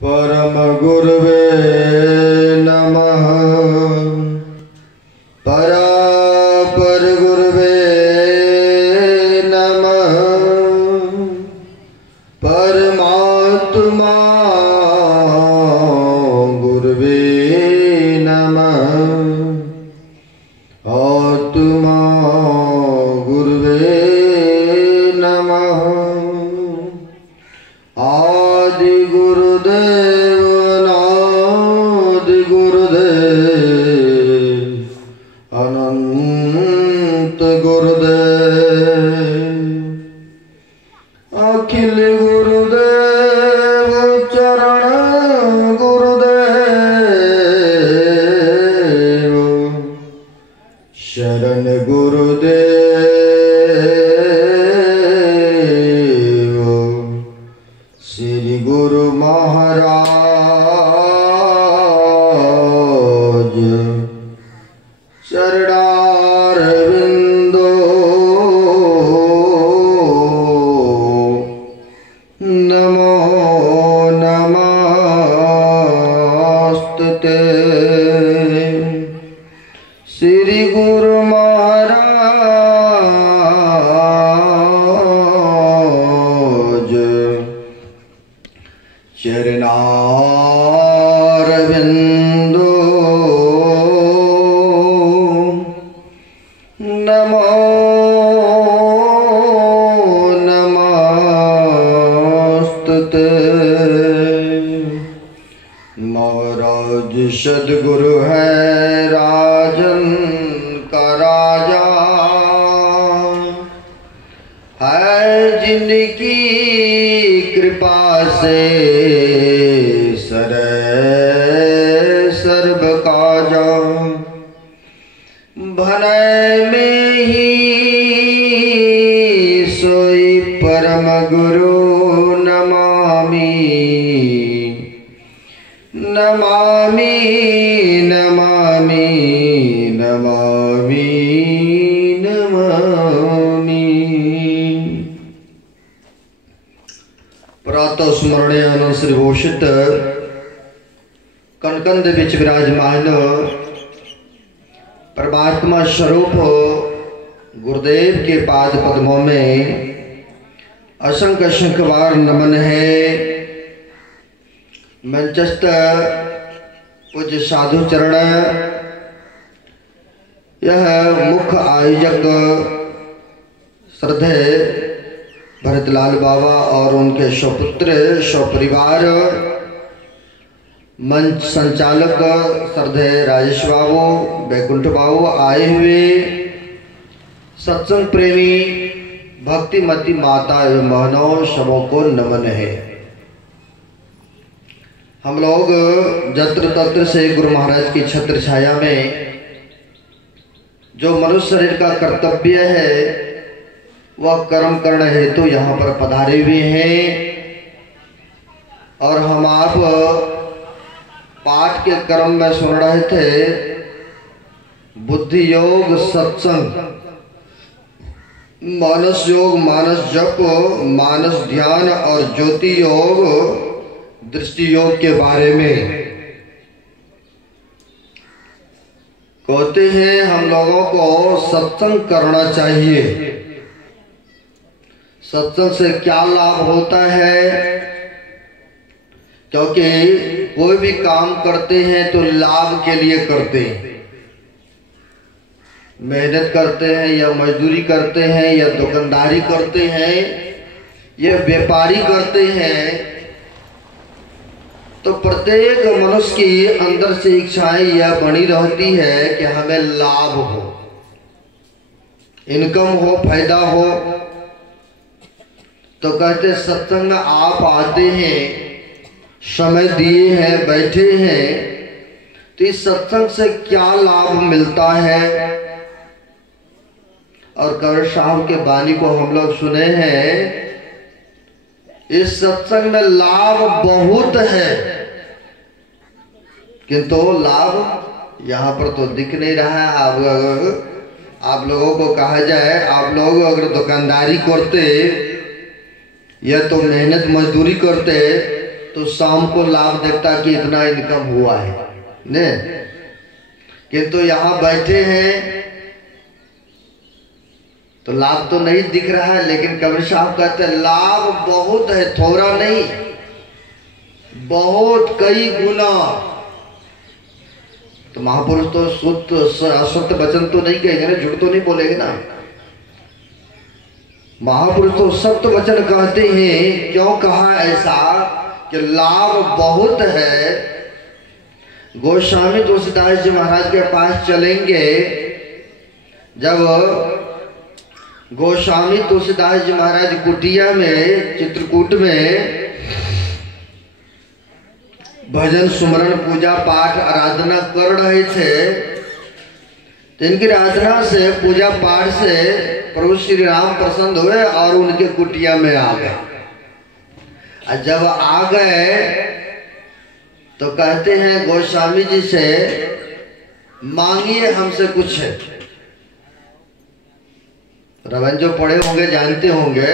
परम गुरुवे नमः। परापर गुरुवे नमः। परमात्मा गुरुवे नमः। आत्मा गुरुवे नमः। आदि गुरुदेव अनादि गुरुदेव अनंत गुरुदेव। अखिल गुरुदेव चरण गुरुदेव। शरण गुरुदेव। श्री गुरु महाराज चरणारविंदो नमो नमस्ते। श्री गुरु महाराज चरणारविंदो नमो नमस्ते। महाराज सद्गुरु है राजन का राजा, है जिनकी कृपा से सर्व काजा। भनै में ही सोई परम गुरु नमामि। नमामि नमामि नमामि नमामि। प्रातः स्मरणीय श्री भूषित कनकंद बिच विराजमान परमात्मा स्वरूप गुरुदेव के पाद पद्मों में असंख्य असंख्य बार नमन है। मंचस्थ पूज्य साधु चरण, यह मुख्य आयोजक श्रद्धेय भरतलाल बाबा और उनके स्वपुत्र स्वपरिवार, मंच संचालक श्रद्धेय राजेश बाबू, बैकुंठ बाबू, आए हुए सत्संग प्रेमी भक्तिमती माता एवं बहनों सबों को नमन है। हम लोग जत्र तत्र से गुरु महाराज की छत्र छाया में जो मनुष्य शरीर का कर्तव्य है वह कर्म करने हेतु यहाँ पर पधारे हुए हैं। और हम आप पाठ के क्रम में सुन रहे थे बुद्धि योग, सत्संग, मानस योग, मानस जप, मानस ध्यान और ज्योति योग, दृष्टि योग के बारे में। कहते हैं हम लोगों को सत्संग करना चाहिए। सत्संग से क्या लाभ होता है? क्योंकि कोई भी काम करते हैं तो लाभ के लिए करते हैं। मेहनत करते हैं या मजदूरी करते हैं या दुकानदारी करते हैं या व्यापारी करते हैं, तो प्रत्येक मनुष्य की अंदर से इच्छाएं यह बनी रहती है कि हमें लाभ हो, इनकम हो, फायदा हो। तो कहते सत्संग में आप आते हैं, समय दिए हैं, बैठे हैं, तो इस सत्संग से क्या लाभ मिलता है? और कबीर साहब के वाणी को हम लोग सुने हैं, इस सत्संग में लाभ बहुत है, किंतु लाभ यहाँ पर तो दिख नहीं रहा है। आप लोगों को कहा जाए, आप लोग अगर दुकानदारी करते या तो मेहनत मजदूरी करते तो शाम को लाभ देखता कि इतना इनकम हुआ है ने, किंतु यहाँ बैठे हैं तो लाभ तो नहीं दिख रहा है, लेकिन कबीर साहब कहते हैं लाभ बहुत है, थोड़ा नहीं, बहुत कई गुना। तो महापुरुष तो शुद्ध असत्य वचन तो नहीं कहेंगे ना, झूठ तो नहीं बोलेंगे ना। महापुरुष तो सत्य वचन कहते हैं। क्यों कहा ऐसा कि लाभ बहुत है। गोस्वामी तुलसीदास जी महाराज के पास चलेंगे। जब गोस्वामी तुलसीदास जी महाराज कुटिया में, चित्रकूट में भजन सुमरन पूजा पाठ आराधना कर रहे थे, तो इनकी आराधना से, पूजा पाठ से प्रभु श्री राम प्रसन्न हुए और उनके कुटिया में आ गए। और जब आ गए तो कहते हैं गोस्वामी जी से, मांगिए हमसे कुछ है। रवन जो पढ़े होंगे जानते होंगे,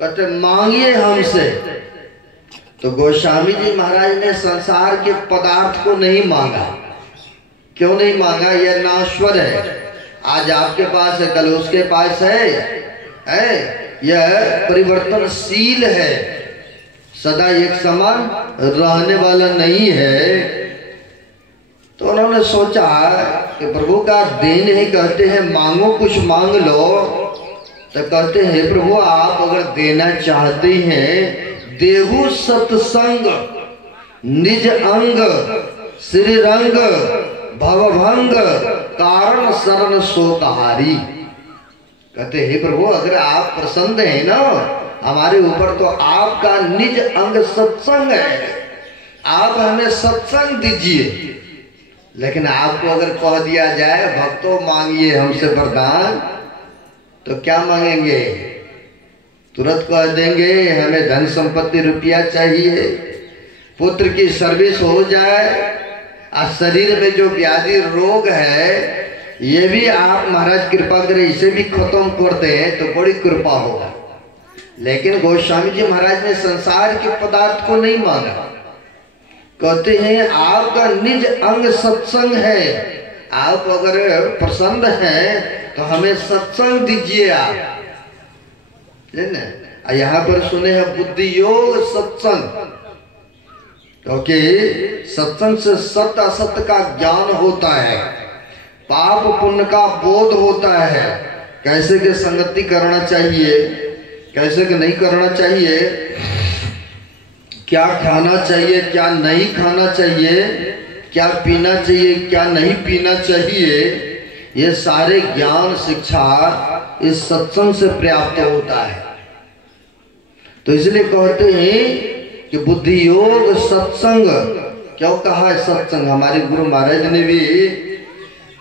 कहते मांगिए हमसे। तो गोस्वामी जी महाराज ने संसार के पदार्थ को नहीं मांगा। क्यों नहीं मांगा? यह नाश्वर है, आज आपके पास है कल उसके पास है, यह परिवर्तनशील है, सदा एक समान रहने वाला नहीं है। तो उन्होंने सोचा कि प्रभु का देन ही कहते हैं मांगो कुछ मांग लो। तो कहते हैं प्रभु आप अगर देना चाहते हैं, देहु सत्संग निज अंग श्री रंग भवभंग कारण शरण शोकहारी। कहते हे प्रभु अगर आप प्रसन्न हैं ना हमारे ऊपर, तो आपका निज अंग सत्संग है, आप हमें सत्संग दीजिए। लेकिन आपको अगर कह दिया जाए भक्तों मांगिए हमसे वरदान, तो क्या मांगेंगे? तुरंत कह देंगे हमें धन संपत्ति रुपया चाहिए, पुत्र की सर्विस हो जाए, और शरीर में जो व्याधि रोग है ये भी आप महाराज कृपा करें इसे भी खत्म कर दें तो बड़ी कृपा होगा। लेकिन गोस्वामी जी महाराज ने संसार के पदार्थ को नहीं मांगा। कहते हैं आपका निज अंग सत्संग है, आप अगर प्रसन्न हैं तो हमें सत्संग दीजिए आप। यहाँ पर सुने हैं बुद्धि योग सत्संग, क्योंकि सत्संग से सत्य असत्य का ज्ञान होता है, पाप पुण्य का बोध होता है, कैसे के संगति करना चाहिए, कैसे के नहीं करना चाहिए, क्या खाना चाहिए क्या नहीं खाना चाहिए, क्या पीना चाहिए क्या नहीं पीना चाहिए, ये सारे ज्ञान शिक्षा इस सत्संग से प्राप्त होता है। तो इसलिए कहते हैं कि बुद्धि योग सत्संग। क्यों कहा है सत्संग? हमारे गुरु महाराज ने भी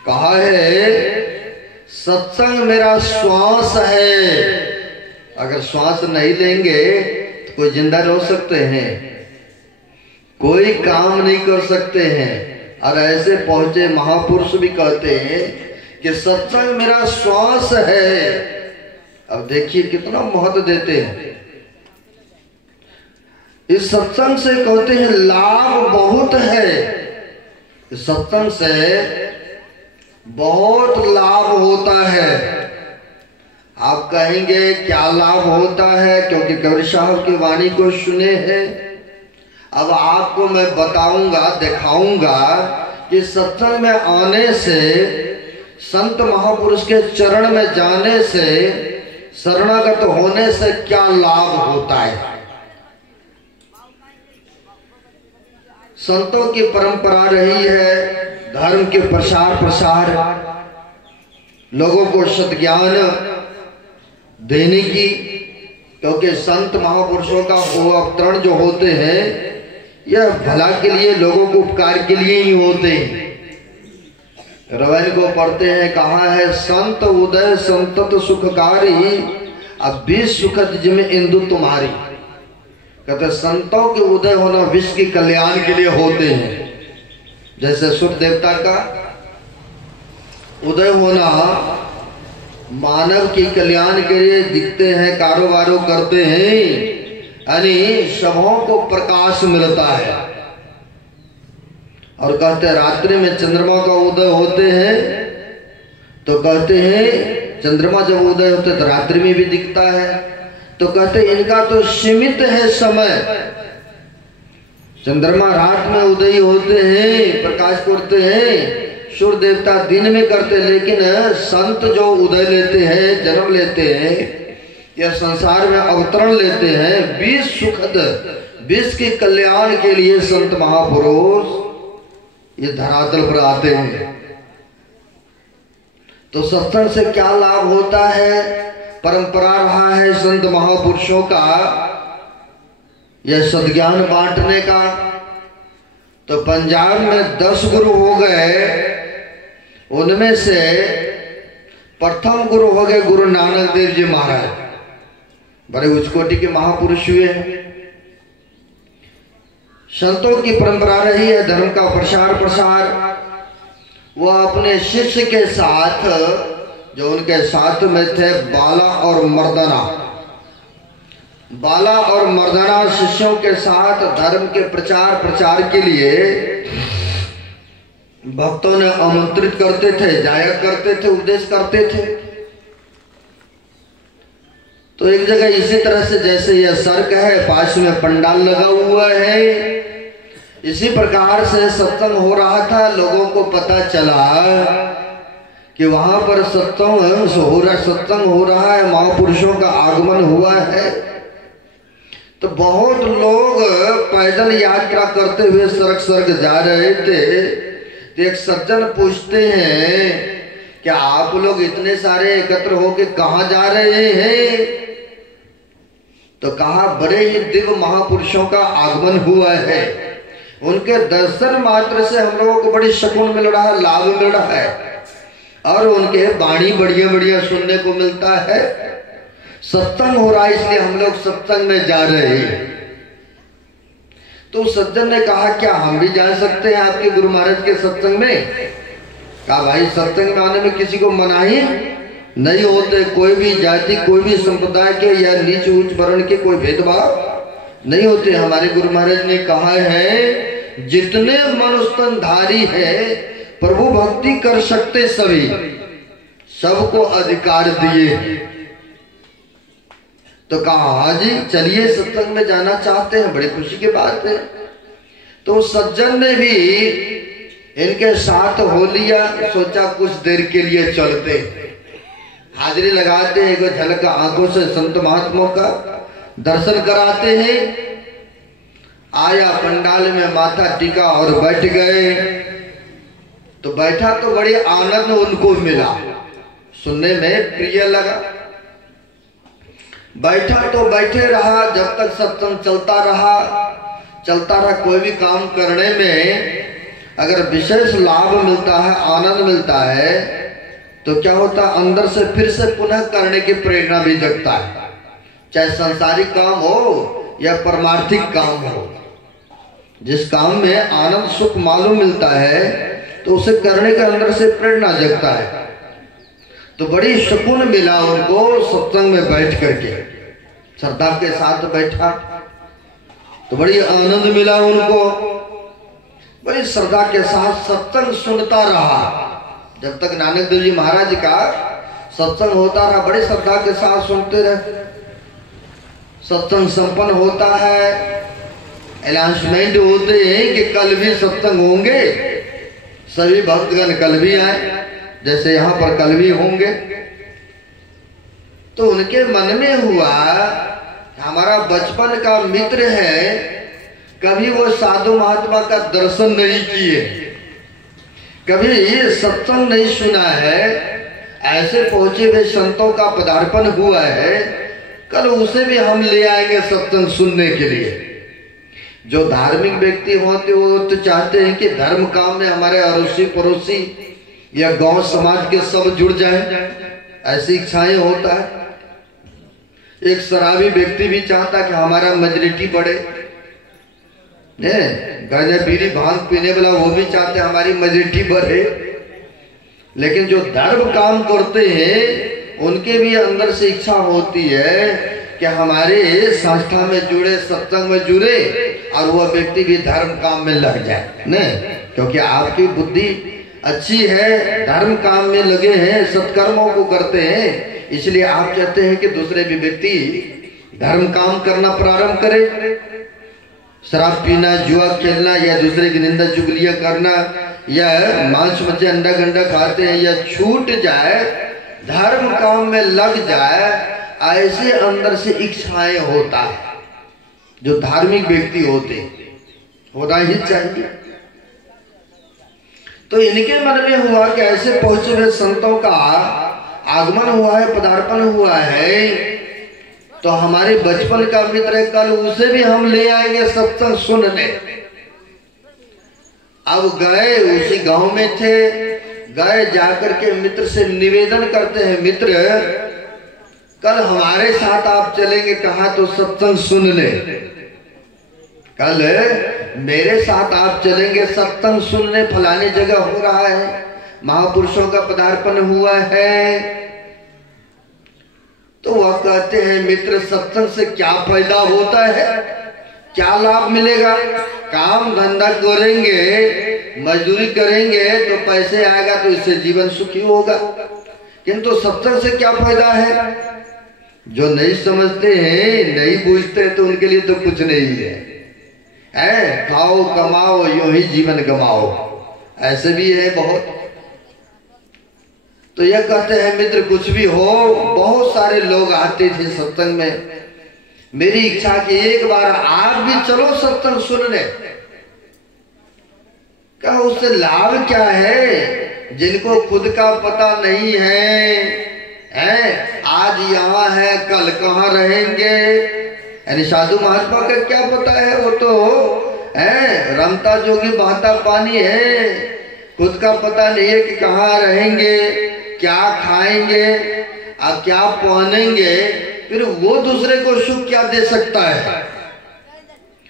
कहा है सत्संग मेरा श्वास है। अगर श्वास नहीं लेंगे तो कोई जिंदा रह सकते हैं, कोई काम नहीं कर सकते हैं। और ऐसे पहुंचे महापुरुष भी कहते हैं कि सत्संग मेरा श्वास है। अब देखिए कितना महत्व देते हैं इस सत्संग से। कहते हैं लाभ बहुत है, इस सत्संग से बहुत लाभ होता है। आप कहेंगे क्या लाभ होता है? क्योंकि कबीर साहब की वाणी को सुने हैं। अब आपको मैं बताऊंगा, दिखाऊंगा कि सत्संग में आने से, संत महापुरुष के चरण में जाने से, शरणागत होने से क्या लाभ होता है। संतों की परंपरा रही है धर्म के प्रसार लोगों को सद्ज्ञान देने की, क्योंकि संत महापुरुषों का वो अवतरण जो होते हैं यह भला के लिए, लोगों को उपकार के लिए ही होते हैं। रवैन को पढ़ते हैं, कहा है संत उदय संतत सुखकारी, अब विश्व सुखद जिम इंदु तुम्हारी। कहते संतों के उदय होना विश्व के कल्याण के लिए होते हैं। जैसे सूर्य देवता का उदय होना मानव के कल्याण के लिए दिखते हैं, कारोबारों करते हैं, यानी सबों को प्रकाश मिलता है। और कहते हैं रात्रि में चंद्रमा का उदय होते हैं, तो कहते हैं चंद्रमा जब उदय होते तो रात्रि में भी दिखता है। तो कहते हैं इनका तो सीमित है समय, चंद्रमा रात में उदय होते हैं, प्रकाश करते हैं, सूर्य देवता दिन में करते, लेकिन संत जो उदय लेते हैं, जन्म लेते हैं या संसार में अवतरण लेते हैं, विश्व सुखद विश्व के कल्याण के लिए संत महापुरुष ये धरातल पर आते हैं। तो सत्संग से क्या लाभ होता है? परंपरा रहा है संत महापुरुषों का यह सद्ज्ञान बांटने का। तो पंजाब में 10 गुरु हो गए, उनमें से प्रथम गुरु हो गए गुरु नानक देव जी महाराज, बड़े उच्च कोटि के महापुरुष हुए हैं। संतों की परंपरा रही है धर्म का प्रसार प्रसार। वह अपने शिष्य के साथ, जो उनके साथ में थे बाला और मर्दाना शिष्यों के साथ धर्म के प्रचार के लिए भक्तों ने आमंत्रित करते थे, जाया करते थे, उपदेश करते थे। तो एक जगह इसी तरह से जैसे यह सड़क है, पास में पंडाल लगा हुआ है, इसी प्रकार से सत्संग हो रहा था। लोगों को पता चला कि वहां पर सत्संग हो रहा है, महापुरुषों का आगमन हुआ है। तो बहुत लोग पैदल यात्रा करते हुए सड़क जा रहे थे। तो एक सज्जन पूछते हैं कि आप लोग इतने सारे एकत्र होके कहाँ जा रहे हैं? तो कहा बड़े ही दिव्य महापुरुषों का आगमन हुआ है, उनके दर्शन मात्र से हम लोगों को बड़ी सुकून मिल रहा है, लाभ मिल रहा है, और उनके वाणी बढ़िया बढ़िया सुनने को मिलता है। सत्संग हो रहा है, इसलिए हम लोग सत्संग में जा रहे हैं। तो सज्जन ने कहा क्या हम भी जा सकते हैं आपके गुरु महाराज के सत्संग में? कहा भाई सत्संग में आने में किसी को मनाही नहीं होते, कोई भी जाति, कोई भी संप्रदाय के या नीच उच्च वर्ण के कोई भेदभाव नहीं होते। हमारे गुरु महाराज ने कहा है जितने मनुष्यधारी है प्रभु भक्ति कर सकते सभी, सबको अधिकार दिए। तो कहा हाँ जी चलिए सत्संग में जाना चाहते हैं, बड़ी खुशी की बात है। तो सज्जन ने भी इनके साथ हो लिया, सोचा कुछ देर के लिए चलते, हाजिरी लगाते हैं, एक झलक आंखों से संत महात्माओं का दर्शन कराते हैं। आया पंडाल में माथा टीका और बैठ गए। तो बैठा तो बड़ी आनंद उनको मिला, सुनने में प्रिय लगा। बैठा तो बैठे रहा, जब तक सत्संग चलता रहा। कोई भी काम करने में अगर विशेष लाभ मिलता है, आनंद मिलता है, तो क्या होता है अंदर से फिर से पुनः करने की प्रेरणा भी जगता है। चाहे सांसारिक काम हो या परमार्थिक काम हो, जिस काम में आनंद सुख मालूम मिलता है तो उसे करने का अंदर से प्रेरणा जगता है। तो बड़ी सुकून मिला उनको सत्संग में बैठ करके, श्रद्धा के साथ बैठा तो बड़ी आनंद मिला उनको। बड़ी श्रद्धा के साथ सत्संग सुनता रहा, जब तक नानक देव जी महाराज का सत्संग होता रहा, बड़े श्रद्धा के साथ सुनते रहे। सत्संग संपन्न होता है, अनाउंसमेंट होते हैं कि कल भी सत्संग होंगे, सभी भक्तगण कल भी आए, जैसे यहाँ पर कल भी होंगे। तो उनके मन में हुआ हमारा बचपन का मित्र है, कभी वो साधु महात्मा का दर्शन नहीं किए, कभी सत्संग नहीं सुना है, ऐसे पहुंचे हुए संतों का पदार्पण हुआ है, कल उसे भी हम ले आएंगे सत्संग सुनने के लिए। जो धार्मिक व्यक्ति होते वो तो चाहते हैं कि धर्म काम में हमारे अड़ोसी पड़ोसी या गांव समाज के सब जुड़ जाएं, ऐसी इच्छाएं होता है। एक शराबी व्यक्ति भी चाहता कि हमारा मेजॉरिटी बढ़े, गांजा बीड़ी भांग पीने वाला वो भी चाहते हमारी मेजॉरिटी बढ़े। लेकिन जो धर्म काम करते हैं उनके भी अंदर से इच्छा होती है कि हमारे संस्था में जुड़े, सत्संग में जुड़े और वह व्यक्ति भी धर्म काम में लग जाए न, क्योंकि आपकी बुद्धि अच्छी है, धर्म काम में लगे हैं, सत्कर्मों को करते हैं, इसलिए आप चाहते हैं कि दूसरे भी व्यक्ति धर्म काम करना प्रारंभ करे। शराब पीना, जुआ खेलना या दूसरे की निंदा चुगलियां करना या मांस मच्छी अंडा गंडा खाते हैं या छूट जाए, धर्म काम में लग जाए, ऐसे अंदर से इच्छाएं होता है। जो धार्मिक व्यक्ति होते होना ही चाहिए। तो इनके मन में हुआ कि ऐसे पहुंचे हुए संतों का आगमन हुआ है, पदार्पण हुआ है, तो हमारे बचपन का मित्र है, कल उसे भी हम ले आएंगे सत्संग सुनने। अब गए, उसी गांव में थे, गए, जाकर के मित्र से निवेदन करते हैं, मित्र कल हमारे साथ आप चलेंगे, कहा तो सत्संग सुन ले। कल मेरे साथ आप चलेंगे सत्संग सुनने, फलाने जगह हो रहा है, महापुरुषों का पदार्पण हुआ है। तो वह कहते हैं, मित्र सत्संग से क्या फायदा होता है, क्या लाभ मिलेगा? काम धंधा करेंगे, मजदूरी करेंगे तो पैसे आएगा, तो इससे जीवन सुखी होगा, किंतु सत्संग से क्या फायदा है? जो नहीं समझते हैं, नहीं बूझते हैं, तो उनके लिए तो कुछ नहीं है। खाओ कमाओ यूं ही जीवन गमाओ, ऐसे भी है बहुत। तो यह कहते हैं, मित्र कुछ भी हो, बहुत सारे लोग आते थे सत्संग में, मेरी इच्छा कि एक बार आप भी चलो सत्संग सुनने। कहा उससे लाभ क्या है? जिनको खुद का पता नहीं है, आज यहाँ है कल कहाँ रहेंगे, यानी साधु महात्मा का क्या पता है? वो तो रमता जोगी बहता पानी है, खुद का पता नहीं है कि कहाँ रहेंगे, क्या खाएंगे और क्या पहनेंगे, फिर वो दूसरे को सुख क्या दे सकता है,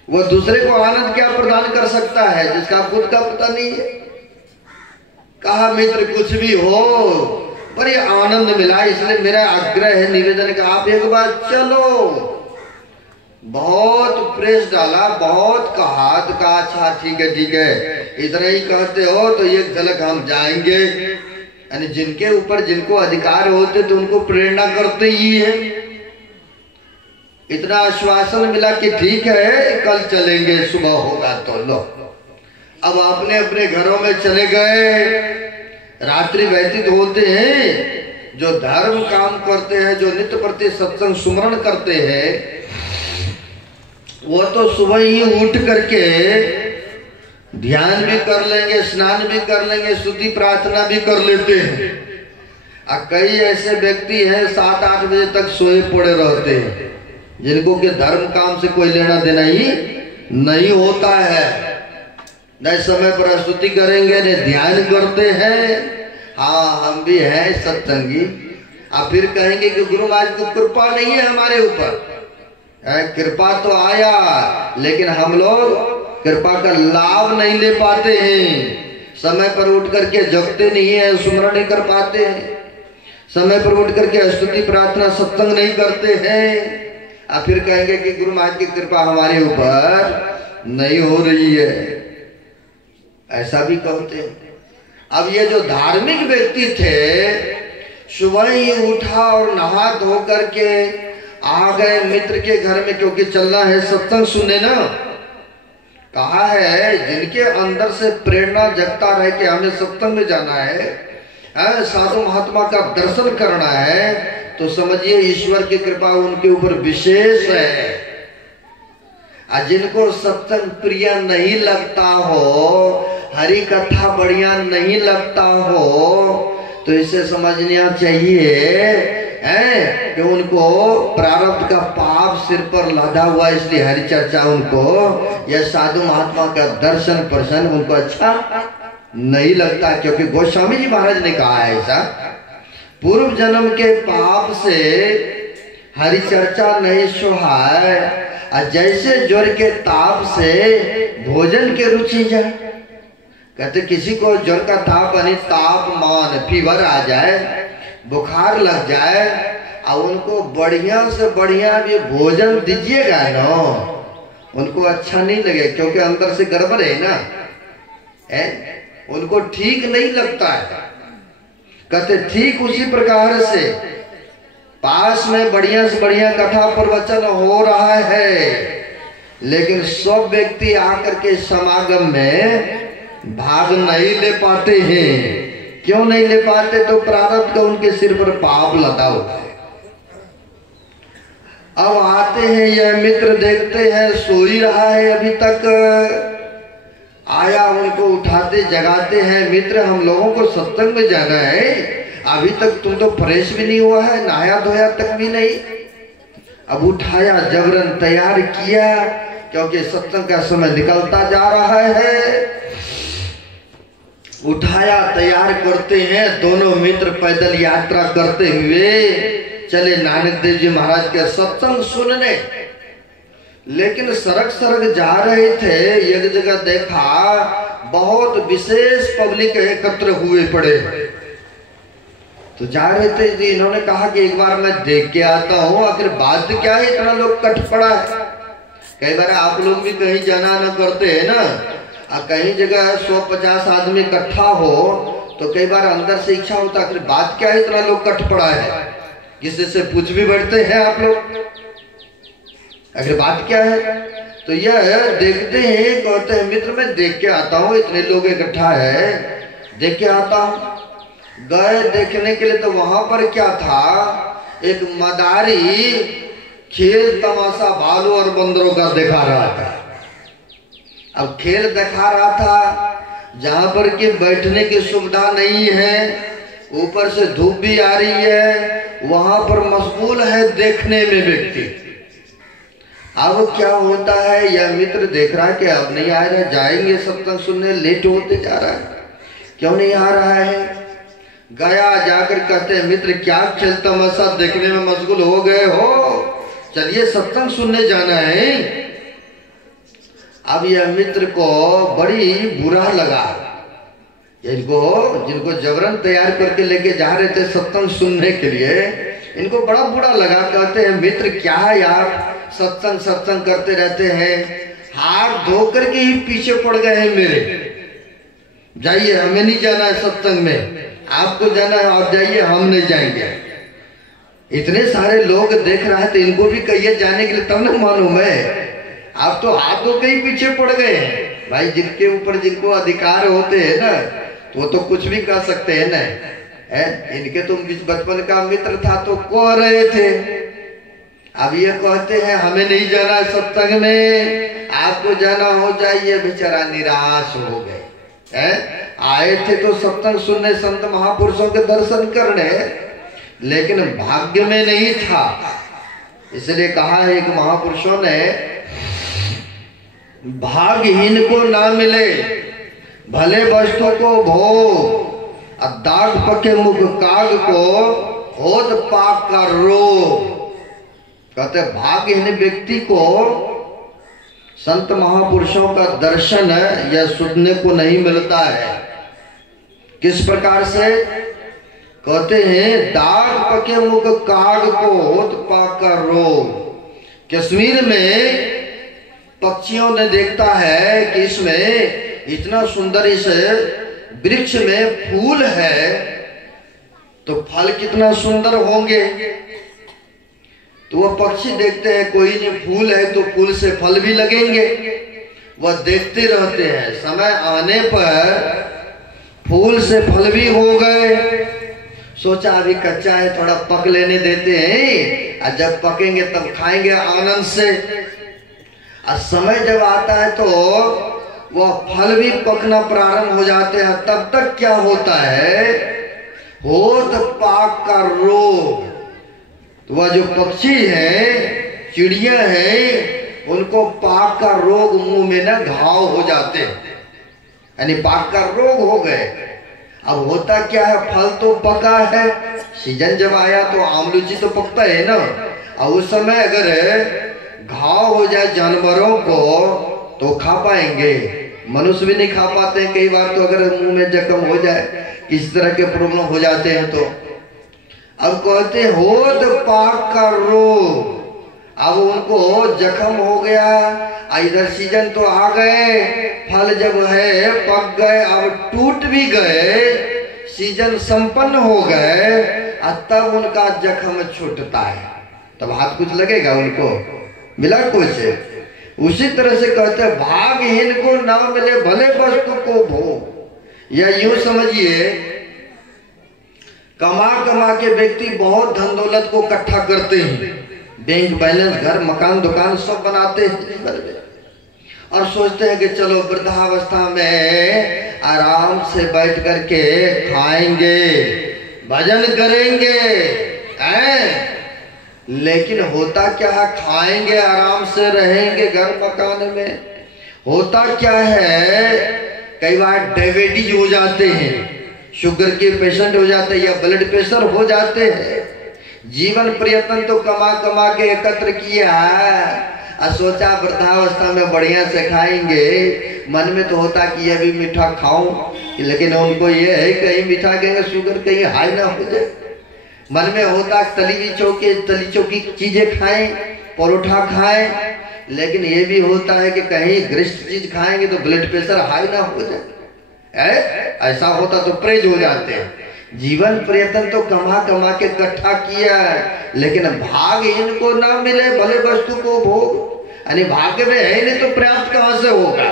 वो दूसरे को आनंद क्या प्रदान कर सकता है जिसका खुद का पता नहीं है। कहा मित्र कुछ भी हो, पर ये आनंद मिला, इसलिए मेरा आग्रह है, निवेदन का, आप एक बार चलो। बहुत प्रेस डाला, बहुत कहा, तो कहा अच्छा ठीक है, इतना ही कहते हो तो एक झलक हम जाएंगे। यानी जिनके ऊपर जिनको अधिकार होते तो उनको प्रेरणा करते ही है। इतना आश्वासन मिला कि ठीक है कल चलेंगे, सुबह होगा तो लो। अब अपने अपने घरों में चले गए। रात्रि व्यतीत होते हैं, जो धर्म काम करते हैं, जो नित्य प्रति सत्संग सुमरण करते हैं, वो तो सुबह ही उठ करके ध्यान भी कर लेंगे, स्नान भी कर लेंगे, स्तुति प्रार्थना भी कर लेते हैं। और कई ऐसे व्यक्ति हैं 7-8 बजे तक सोए पड़े रहते हैं, जिनको के धर्म काम से कोई लेना देना ही नहीं होता है। न समय पर स्तुति करेंगे, न ध्यान करते हैं। हाँ हम भी हैं सत्संगी, और फिर कहेंगे कि गुरु महाराज को कृपा नहीं है हमारे ऊपर। कृपा तो आया, लेकिन हम लोग कृपा का लाभ नहीं ले पाते हैं। समय पर उठ करके जगते नहीं है, सुमरण नहीं कर पाते हैं, समय पर उठ करके स्तुति प्रार्थना सत्संग नहीं करते हैं। और फिर कहेंगे कि गुरु महाराज की कृपा हमारे ऊपर नहीं हो रही है, ऐसा भी कहते हैं। अब ये जो धार्मिक व्यक्ति थे, सुबह ही उठा और नहा धो करके आ गए मित्र के घर में, क्योंकि चलना है सत्संग सुनने ना। कहा है जिनके अंदर से प्रेरणा जगता रहे कि हमें सत्संग में जाना है, साधु महात्मा का दर्शन करना है, तो समझिए ईश्वर की कृपा उनके ऊपर विशेष है। और जिनको सत्संग प्रिय नहीं लगता हो, हरि कथा बढ़िया नहीं लगता हो, तो इसे समझना चाहिए कि उनको प्रारब्ध का पाप सिर पर लादा हुआ, इसलिए हरि चर्चा उनको या साधु महात्मा का दर्शन प्रसन्न उनको अच्छा नहीं लगता। क्योंकि गोस्वामी जी महाराज ने कहा है ऐसा, पूर्व जन्म के पाप से हरि चर्चा नहीं सुहाए, और जैसे ज्वर के ताप से भोजन के रुचि जाए। कहते किसी को ज्वर का ताप यानी तापमान फीवर आ जाए, बुखार लग जाए, और उनको बढ़िया से बढ़िया भी भोजन दीजिएगा ना, उनको अच्छा नहीं लगे, क्योंकि अंदर से गड़बड़ है ना, उनको ठीक नहीं लगता है। कहते ठीक उसी प्रकार से पास में बढ़िया से बढ़िया कथा प्रवचन हो रहा है, लेकिन सब व्यक्ति आकर के समागम में भाग नहीं ले पाते हैं। क्यों नहीं ले पाते? तो प्रारब्ध का उनके सिर पर पाप लदा हुआ है। अब आते हैं, यह मित्र देखते हैं सो ही रहा है, अभी तक आया, उनको उठाते जगाते हैं, मित्र हम लोगों को सत्संग में जाना है, अभी तक तुम तो फ्रेश भी नहीं हुआ है, नहाया धोया तक भी नहीं। अब उठाया, जबरन तैयार किया, क्योंकि सत्संग का समय निकलता जा रहा है। उठाया, तैयार करते हैं, दोनों मित्र पैदल यात्रा करते हुए चले नानक देव जी महाराज के सत्संग सुनने। लेकिन सड़क सड़क जा रहे थे, एक जगह देखा बहुत विशेष पब्लिक एकत्र हुए पड़े, तो जा रहे थे जी, इन्होंने कहा कि एक बार मैं देख के आता हूँ, आखिर बात क्या है, इतना लोग कट पड़ा है। कई बार आप लोग भी कहीं जाना न करते हैं ना, कहीं जगह 150 आदमी इकट्ठा हो तो कई बार अंदर से इच्छा होता है, आखिर बात क्या है, इतना लोग कट पड़ा है, किसी से पूछ भी बैठते हैं आप लोग, आखिर बात क्या है। तो यह देखते हैं, कहते हैं मित्र मैं देख के आता हूँ, इतने लोग इकट्ठा है, देख के आता हूँ। गए देखने के लिए, तो वहां पर क्या था, एक मदारी खेल तमाशा भालू और बंदरों का दिखा रहा था। अब खेल दिखा रहा था जहां पर कि बैठने की सुविधा नहीं है, ऊपर से धूप भी आ रही है, वहां पर मशगूल है देखने में व्यक्ति। अब क्या होता है, यह मित्र देख रहा है कि अब नहीं आ रहा, जाएंगे सत्संग सुनने, लेट होते जा रहा है, क्यों नहीं आ रहा है। गया, जाकर कहते हैं मित्र क्या खेल तमाशा देखने में मशगूल हो गए हो, चलिए सत्संग सुनने जाना है। अब यह मित्र को बड़ी बुरा लगा, जिनको जबरन तैयार करके लेके जा रहे थे सत्संग सुनने के लिए, इनको बड़ा बुरा लगा। कहते हैं मित्र क्या है यार, सत्संग सत्संग करते रहते हैं, हाथ धो करके ही पीछे पड़ गए हैं मेरे, जाइए हमें नहीं जाना है सत्संग में, आपको जाना है आप जाइए, हम नहीं जाएंगे। इतने सारे लोग देख रहे हैं तो इनको भी कहिए जाने के लिए, तब ना मालूम है। आप तो हाथों के ही पीछे पड़ गए हैं भाई, जिनके ऊपर जिनको अधिकार होते हैं ना, तो वो तो कुछ भी कर सकते हैं ना, इनके तो बचपन का मित्र था तो कह रहे थे, अब ये कहते हैं हमें नहीं जाना है सत्संग में, आपको जाना हो जाइए। बेचारा निराश हो गए, आए थे तो सत्संग सुनने, संत महापुरुषों के दर्शन करने, लेकिन भाग्य में नहीं था। इसलिए कहा है एक महापुरुषों ने, भाग्यहीन को ना मिले भले वस्तु को भोग, दाग पके मुख काग को होत पाक का रोग। कहते भाग्यहीन व्यक्ति को संत महापुरुषों का दर्शन या सुनने को नहीं मिलता है। किस प्रकार से? कहते हैं दाग पके मुख काग को होत पाक का रोग। कश्मीर में पक्षियों ने देखता है कि इसमें इतना सुंदर इस वृक्ष में फूल है, तो फल कितना सुंदर होंगे। तो वह पक्षी देखते हैं कोई नहीं, फूल है तो फूल से फल भी लगेंगे, वह देखते रहते हैं। समय आने पर फूल से फल भी हो गए, सोचा अभी कच्चा है थोड़ा पक लेने देते हैं, और जब पकेंगे तब खाएंगे आनंद से। और समय जब आता है तो वह फल भी पकना प्रारंभ हो जाते हैं, तब तक क्या होता है, होत पाक का रोग। तो वह जो पक्षी है, चिड़िया है, उनको पाक का रोग, मुंह में ना घाव हो जाते हैं, यानी पाक का रोग हो गए। अब होता क्या है, फल तो पका है, सीजन जब आया तो आम लीची तो पकता है ना, और उस समय अगर घाव हो जाए जानवरों को तो खा पाएंगे, मनुष्य भी नहीं खा पाते हैं। कई बार तो अगर मुंह में जख्म हो जाए, किसी तरह के प्रॉब्लम हो जाते हैं तो। अब कहते होत पाक का रोग, अब उनको जख्म हो गया, इधर सीजन तो आ गए, फल जब है पक गए, अब टूट भी गए, सीजन संपन्न हो गए, तब उनका जख्म छूटता है, तब हाथ कुछ लगेगा उनको, मिला कुछ। उसी तरह से कहते हैं भागहीन को ना मिले भले वस्तु को भोग। या यूं समझिए, कमा कमा के व्यक्ति बहुत धन दौलत को इकट्ठा करते हैं, बैंक बैलेंस, घर मकान दुकान सब बनाते हैं और सोचते हैं कि चलो वृद्धावस्था में आराम से बैठ करके खाएंगे, भजन करेंगे, लेकिन होता क्या है, खाएंगे आराम से रहेंगे घर मकान में, होता क्या है, कई बार डायबिटीज हो जाते हैं, शुगर के पेशेंट हो जाते हैं या ब्लड प्रेशर हो जाते हैं। जीवन प्रयत्न तो कमा कमा के एकत्र किया और सोचा वृद्धावस्था में बढ़िया से खाएंगे, मन में तो होता कि यह भी मीठा खाऊं, लेकिन उनको ये है कहीं मीठा कहेंगे शुगर कहीं हाई ना हो जाए। मन में होता तली चौकी चीजें खाएं, परोठा खाएं, लेकिन ये भी होता है कि कहीं गरिष्ठ चीज खाएंगे तो ब्लड प्रेशर हाई ना हो जाए। ऐसा होता तो प्रेज हो जाते हैं। जीवन प्रयत्न तो कमा कमा के इकट्ठा किया, लेकिन भाग इनको ना मिले भले वस्तु को भोग, यानी भाग्य में है नहीं तो प्राप्त कहां से होगा,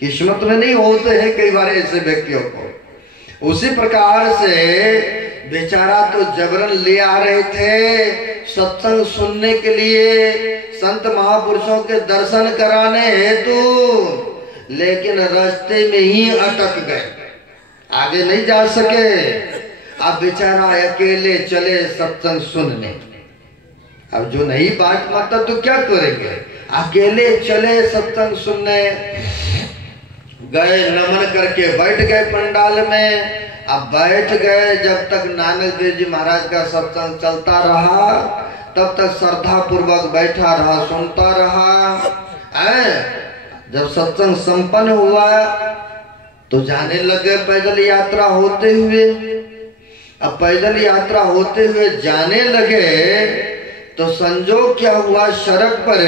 किस्मत में नहीं होते हैं कई बार ऐसे व्यक्तियों को। उसी प्रकार से बेचारा तो जबरन ले आ रहे थे सत्संग सुनने के लिए, संत महापुरुषों के दर्शन कराने हेतु, लेकिन रास्ते में ही अटक गए, आगे नहीं जा सके। अब बेचारा अकेले चले सत्संग सुनने, अब जो नहीं बात मानता तो क्या करेंगे, अकेले चले सत्संग सुनने गए, नमन करके बैठ गए पंडाल में। अब बैठ गए, जब तक नानक देव जी महाराज का सत्संग चलता रहा तब तक श्रद्धा पूर्वक बैठा रहा, सुनता रहा। जब सत्संग संपन्न हुआ तो जाने लगे पैदल यात्रा होते हुए। अब पैदल यात्रा होते हुए जाने लगे तो संजोग क्या हुआ, सड़क पर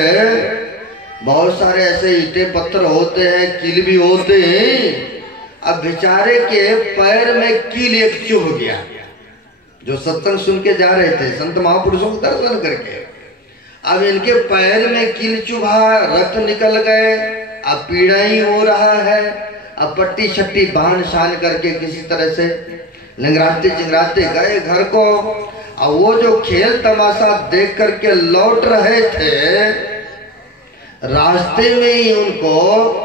बहुत सारे ऐसे ईंटे पत्थर होते हैं, कील भी होते हैं। अब बेचारे के पैर में कील एक चुभ गया, जो सत्संग सुन के जा रहे थे संत महापुरुषों को दर्शन करके। अब इनके पैर में कील चुभा, रक्त निकल गए, अब पीड़ा ही हो रहा है। अब पट्टी छट्टी बांध शान करके किसी तरह से लंगराते चिंगराते गए घर को। अब वो जो खेल तमाशा देख करके लौट रहे थे, रास्ते में ही उनको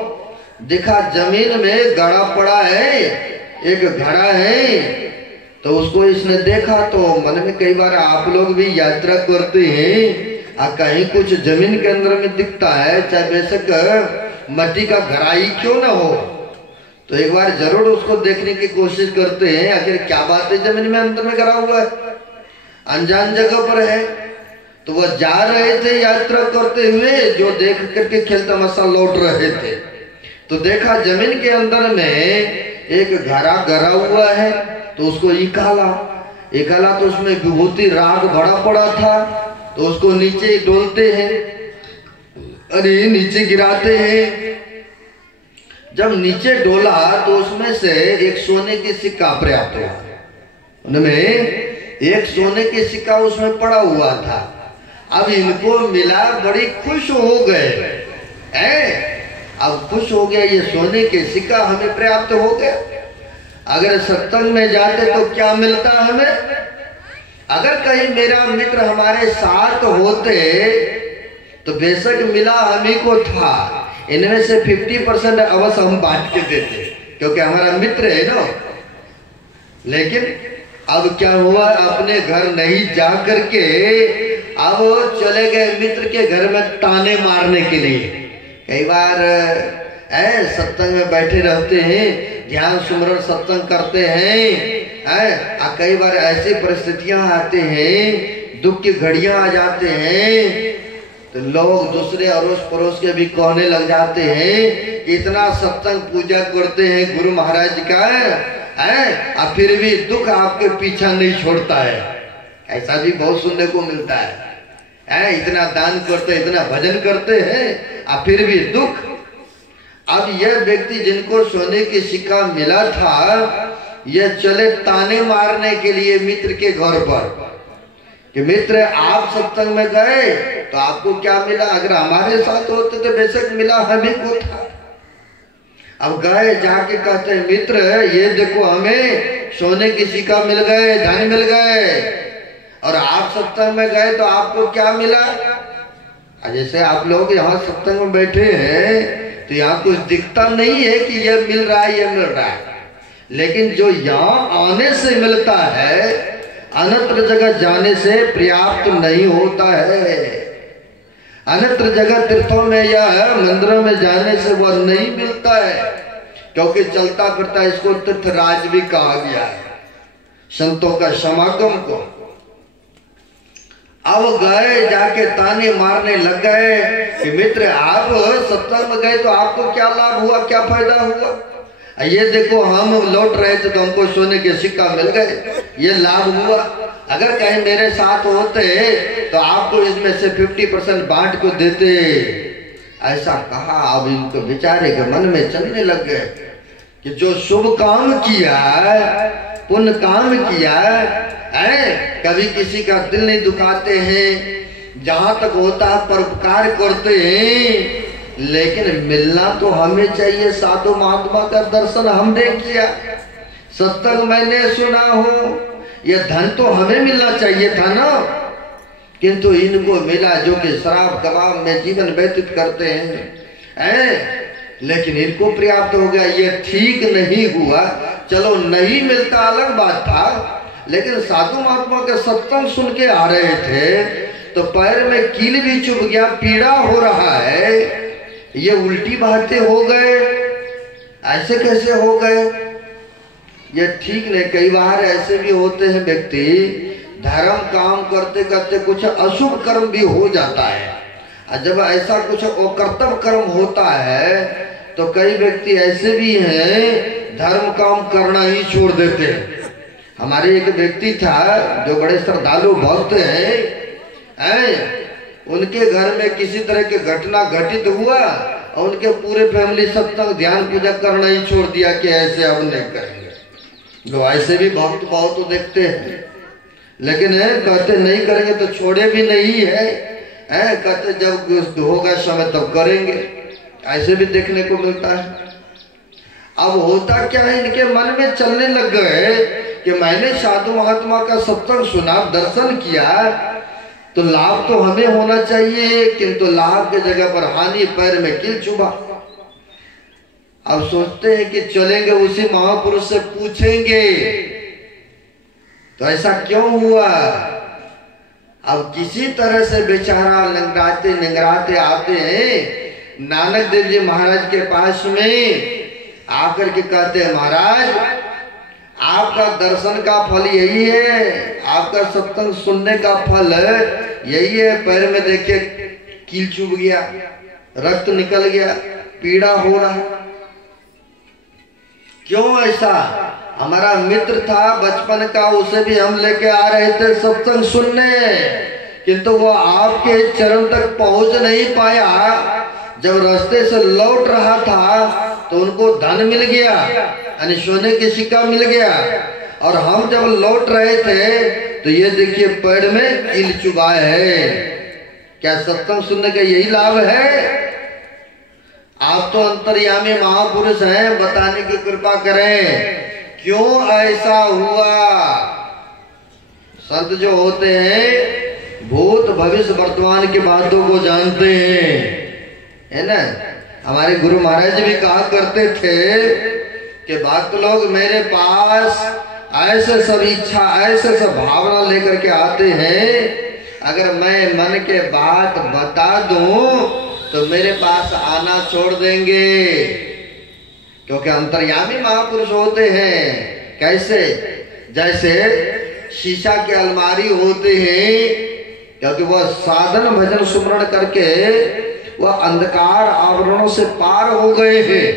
दिखा जमीन में गड़ा पड़ा है एक घड़ा है। तो उसको इसने देखा तो मन में, कई बार आप लोग भी यात्रा करते हैं, कहीं कुछ जमीन के अंदर में दिखता है, चाहे बेशक मट्टी का घड़ा ही क्यों ना हो, तो एक बार जरूर उसको देखने की कोशिश करते हैं, आखिर क्या बात है जमीन में अंदर में गिरा हुआ है, अनजान जगह पर है। तो वह जा रहे थे यात्रा करते हुए, जो देख करके खेल तमाशा लौट रहे थे, तो देखा जमीन के अंदर में एक घड़ा गड़ा हुआ है। तो उसको इकाला तो उसमें विभूति राग भरा पड़ा था, तो उसको नीचे डोलते हैं, अरे नीचे गिराते हैं। जब नीचे डोला तो उसमें से एक सोने की सिक्का प्राप्त हुआ, उनमें एक सोने की सिक्का उसमें पड़ा हुआ था। अब इनको मिला, बड़ी खुश हो गए, अब खुश हो गया, ये सोने के सिक्का हमें प्राप्त हो गया। अगर सत्संग में जाते तो क्या मिलता हमें, अगर कहीं मेरा मित्र हमारे साथ होते तो बेशक मिला हमी को था, इनमें से 50% अवश्य हम बांट के देते, क्योंकि हमारा मित्र है ना। लेकिन अब क्या हुआ, अपने घर नहीं जा करके अब चले गए मित्र के घर में ताने मारने के लिए। कई बार सत्संग में बैठे रहते हैं, ध्यान सुमरण सत्संग करते हैं, कई बार ऐसी परिस्थितियां आते हैं, दुख की घड़ियां आ जाते हैं, तो लोग दूसरे अड़ोस पड़ोस के भी कहने लग जाते हैं, इतना सत्संग पूजा करते हैं गुरु महाराज का, है, और फिर भी दुख आपके पीछा नहीं छोड़ता है। ऐसा भी बहुत सुनने को मिलता है, इतना दान करते, इतना भजन करते हैं, और फिर भी दुख। अब यह व्यक्ति जिनको सोने की सिक्का मिला था, यह चले ताने मारने के लिए मित्र के घर पर कि मित्र आप सत्संग में गए तो आपको क्या मिला, अगर हमारे साथ होते तो बेशक मिला हमें को था। अब गए जाके कहते हैं मित्र ये देखो हमें सोने की सिक्का मिल गए, धन मिल गए, और आप सत्संग में गए तो आपको क्या मिला। जैसे आप लोग यहाँ सत्संग में बैठे हैं तो यहाँ कुछ दिखता नहीं है कि यह मिल रहा है, यह मिल रहा है, लेकिन जो यहाँ आने से मिलता है अन्यत्र जगह जाने से पर्याप्त नहीं होता है। अन्यत्र जगह तीर्थों में या मंदिरों में जाने से वह नहीं मिलता है, क्योंकि चलता फिरता इसको तीर्थराज भी कहा गया है, संतों का समागम को। अब गए जाके ताने मारने लग गए कि मित्र आप सत्संग में गए तो आपको क्या लाभ हुआ, क्या फायदा हुआ। ये देखो हम लौट रहे थे तो हमको सोने के सिक्का मिल गए, ये लाभ हुआ। अगर कहीं मेरे साथ होते तो आपको इसमें से 50% बांट को देते, ऐसा कहा। अब इनको बेचारे के मन में चलने लग गए कि जो शुभ काम किया, पुण्य काम किया है, कभी किसी का दिल नहीं दुखाते हैं, जहां तक होता है परोपकार करते हैं, लेकिन मिलना तो हमें चाहिए। साधु महात्मा का दर्शन हमने किया, सत्संग मैंने सुना हो, यह धन तो हमें मिलना चाहिए था ना, किंतु इनको मिला जो कि शराब कबाब में जीवन व्यतीत करते हैं, लेकिन इनको पर्याप्त हो गया। यह ठीक नहीं हुआ। चलो नहीं मिलता अलग बात था, लेकिन साधु महात्मा के सत्संग सुन के आ रहे थे तो पैर में कील भी चुभ गया, पीड़ा हो रहा है, ये उल्टी बातें हो गए, ऐसे कैसे हो गए, ये ठीक नहीं। कई बार ऐसे भी होते हैं व्यक्ति धर्म काम करते करते कुछ अशुभ कर्म भी हो जाता है, और जब ऐसा कुछ अकर्तव्य कर्म होता है तो कई व्यक्ति ऐसे भी हैं धर्म काम करना ही छोड़ देते हैं। हमारे एक व्यक्ति था जो बड़े श्रद्धालु भक्त हैं, उनके घर में किसी तरह की घटना घटित हुआ और उनके पूरे फैमिली सत्संग ध्यान पूजा करना ही छोड़ दिया कि ऐसे अब नहीं करेंगे। जो ऐसे भी भक्त बहुत तो देखते हैं, लेकिन कहते नहीं करेंगे तो छोड़े भी नहीं है, कहते जब होगा समय तब करेंगे, ऐसे भी देखने को मिलता है। अब होता क्या है, इनके मन में चलने लग गए कि मैंने साधु महात्मा का सत्संग सुना, दर्शन किया, तो लाभ तो हमें होना चाहिए, किंतु लाभ की जगह पर हानि, पैर में कील चुभा। अब सोचते हैं कि चलेंगे उसी महापुरुष से पूछेंगे तो ऐसा क्यों हुआ। अब किसी तरह से बेचारा लंगड़ाते निंगराते आते हैं नानक देव जी महाराज के पास में, आकर के कहते हैं महाराज आपका दर्शन का फल यही है, आपका सत्संग सुनने का फल यही है, पैर में देखिए कील चुभ गया, रक्त निकल गया, पीड़ा हो रहा है। क्यों ऐसा? हमारा मित्र था बचपन का, उसे भी हम लेके आ रहे थे सत्संग सुनने, किंतु वो आपके चरण तक पहुंच नहीं पाया। जब रास्ते से लौट रहा था तो उनको धन मिल गया, यानी सोने की सिक्का मिल गया, और हम जब लौट रहे थे तो ये देखिए पैर में कील चुभाए है। क्या सत्संग सुनने का यही लाभ है? आप तो अंतर्यामी महापुरुष हैं, बताने की कृपा करें क्यों ऐसा हुआ। संत जो होते हैं भूत भविष्य वर्तमान की बातों को जानते हैं, है ना। हमारे गुरु महाराज भी कहा करते थे कि भक्त लोग मेरे पास ऐसे सब इच्छा, ऐसे सब भावना लेकर के आते हैं, अगर मैं मन के बात बता दूं तो मेरे पास आना छोड़ देंगे, क्योंकि अंतर्यामी महापुरुष होते हैं। कैसे? जैसे शीशा के अलमारी होते हैं, क्योंकि वह साधन भजन सुमरण करके वह अंधकार आवरणों से पार हो गए हैं।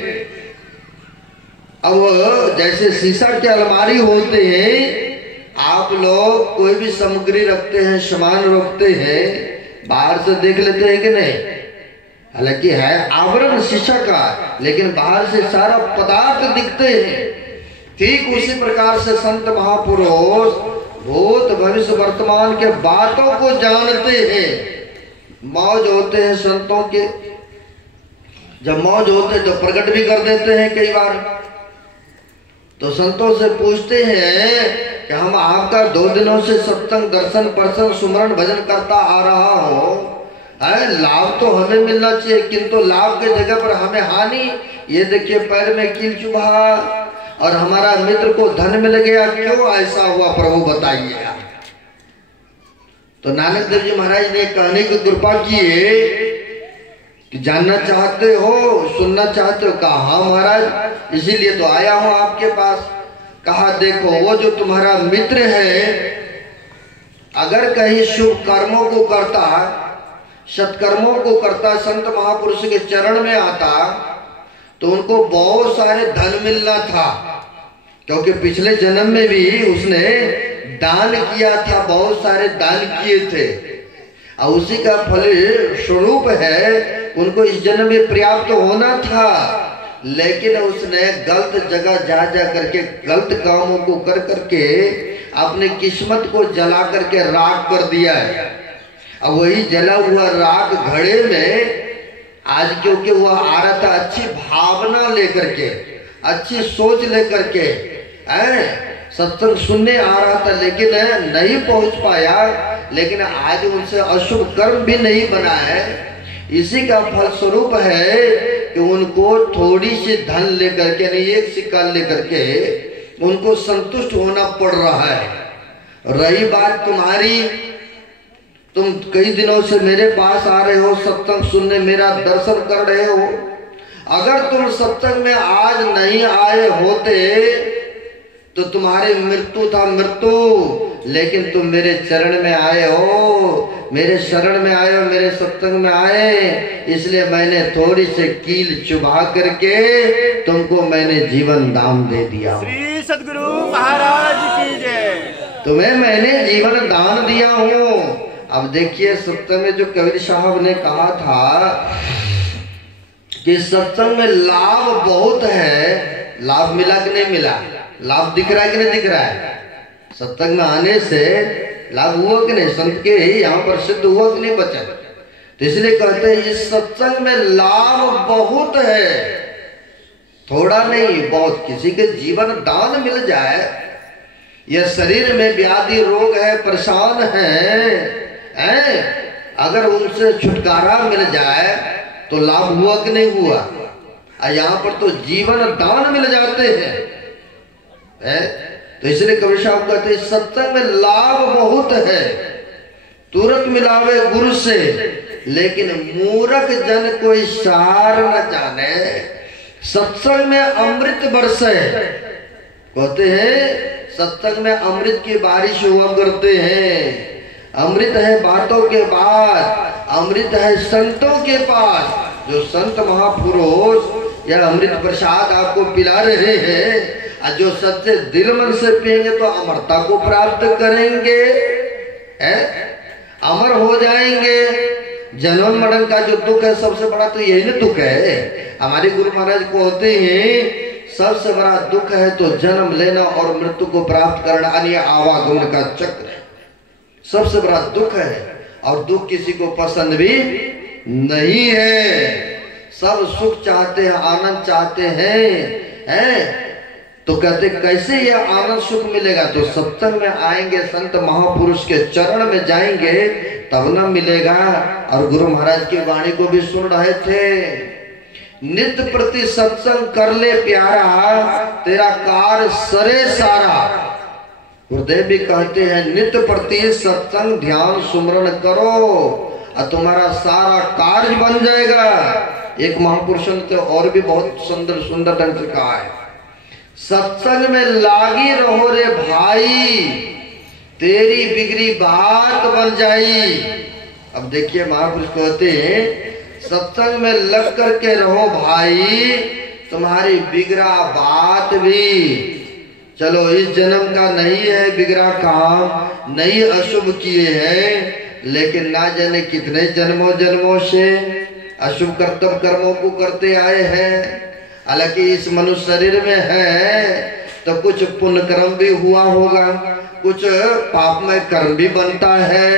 अब जैसे शीशा की अलमारी होते हैं, आप लोग कोई भी सामग्री रखते हैं, सामान रखते हैं, बाहर से देख लेते हैं कि नहीं? हालांकि है आवरण शीशा का, लेकिन बाहर से सारा पदार्थ दिखते हैं। ठीक उसी प्रकार से संत महापुरुष भूत भविष्य वर्तमान के बातों को जानते हैं। मौज होते हैं संतों के, जब मौज होते तो प्रकट भी कर देते हैं कई बार। तो संतों से पूछते हैं कि हम आपका 2 दिनों से सत्संग दर्शन परसन सुमरण भजन करता आ रहा हो, लाभ तो हमें मिलना चाहिए, किंतु लाभ के जगह पर हमें हानि। ये देखिए पैर में कील चुभा और हमारा मित्र को धन मिल गया, क्यों ऐसा हुआ प्रभु बताइए। तो नानक देव जी महाराज ने कहने की कृपा किए कि जानना चाहते हो, सुनना चाहते हो? कहा हाँ महाराज, इसीलिए तो आया हूं आपके पास। कहा देखो, वो जो तुम्हारा मित्र है, अगर कहीं शुभ कर्मों को करता, सत्कर्मों को करता, संत महापुरुष के चरण में आता, तो उनको बहुत सारे धन मिलना था, क्योंकि पिछले जन्म में भी उसने दान किया था, बहुत सारे दान किए थे, और उसी का फल स्वरूप है उनको इस जन्म में पर्याप्त होना था। लेकिन उसने गलत जगह जा जा करके गलत कामों को कर करके अपनी किस्मत को जला करके राख कर दिया है। अब वही जला हुआ राख घड़े में आज, क्योंकि वह आ रहा था अच्छी भावना लेकर के, अच्छी सोच लेकर के, सत्संग सुनने आ रहा था, लेकिन नहीं पहुंच पाया, लेकिन आज उनसे अशुभ कर्म भी नहीं बना है। इसी का फल स्वरूप है कि उनको थोड़ी सी धन लेकर के, नहीं एक सिक्का लेकर के उनको संतुष्ट होना पड़ रहा है। रही बात तुम्हारी, तुम कई दिनों से मेरे पास आ रहे हो, सत्संग सुनने, मेरा दर्शन कर रहे हो। अगर तुम सत्संग में आज नहीं आए होते तो तुम्हारी मृत्यु था मृत्यु, लेकिन तुम मेरे चरण में आए हो, मेरे शरण में आए हो, मेरे सत्संग में आए, इसलिए मैंने थोड़ी से कील चुभा करके तुमको मैंने जीवन दान दे दिया। श्री सद्गुरु महाराज की जय। तुम्हें मैंने जीवन दान दिया हूँ। अब देखिए, सत्संग में जो कबीर साहब ने कहा था कि सत्संग में लाभ बहुत है, लाभ मिला कि नहीं मिला? लाभ दिख रहा है कि नहीं दिख रहा है? सत्संग में आने से लाभ हुआ कि नहीं? संत के ही यहाँ पर सिद्ध हुआ कि नहीं बचा? तो इसलिए कहते हैं इस सत्संग में लाभ बहुत है, थोड़ा नहीं बहुत। किसी के जीवन दान मिल जाए, यह शरीर में व्याधि रोग है, परेशान है, अगर उनसे छुटकारा मिल जाए तो लाभ हुआ कि नहीं हुआ? यहाँ पर तो जीवन दान मिल जाते हैं। तो इसलिए कबीर साहब कहते हैं सत्संग में लाभ बहुत है, तुरंत मिलावे गुरु से, लेकिन मूर्ख जन कोई सार न जाने, सत्संग में अमृत बरसे। कहते हैं सत्संग में अमृत की बारिश हुआ करते हैं। अमृत है बातों के बाद, अमृत है संतों के पास। जो संत महापुरुष यह अमृत प्रसाद आपको पिला रहे हैं, जो सच्चे दिल मन से पिएंगे तो अमरता को प्राप्त करेंगे, अमर हो जाएंगे। जन्म मरण का जो दुख है, सबसे बड़ा तो यही ना दुख है। हमारे गुरु महाराज कहते हैं सबसे बड़ा दुख है तो जन्म लेना और मृत्यु को प्राप्त करना, यानी आवागमन का चक्र सबसे बड़ा दुख है। और दुख किसी को पसंद भी नहीं है। सब सुख चाहते हैं, आनंद चाहते हैं, तो कहते कैसे यह आनंद सुख मिलेगा? तो सत्संग में आएंगे, संत महापुरुष के चरण में जाएंगे, तब न मिलेगा। और गुरु महाराज की वाणी को भी सुन रहे थे, नित्य प्रति सत्संग कर ले प्यारा, तेरा कार सरे सारा। गुरुदेव भी कहते हैं नित्य प्रति सत्संग ध्यान सुमरण करो और तुम्हारा सारा कार्य बन जाएगा। एक महापुरुष ने और भी बहुत सुंदर सुंदर ढंग से कहा है, सत्संग में लागी रहो रे भाई, तेरी बिगड़ी बात बन जाई। अब देखिए महापुरुष कहते हैं सत्संग में लग करके रहो भाई, तुम्हारी बिगड़ा बात भी चलो इस जन्म का नहीं है, बिगड़ा काम नहीं अशुभ किए हैं, लेकिन ना जाने कितने जन्मों जन्मों से अशुभ कर्तव्य कर्मों को करते आए हैं। हालांकि इस मनुष्य शरीर में है तो कुछ पुण्य कर्म भी हुआ होगा, कुछ पापमय कर्म भी बनता है,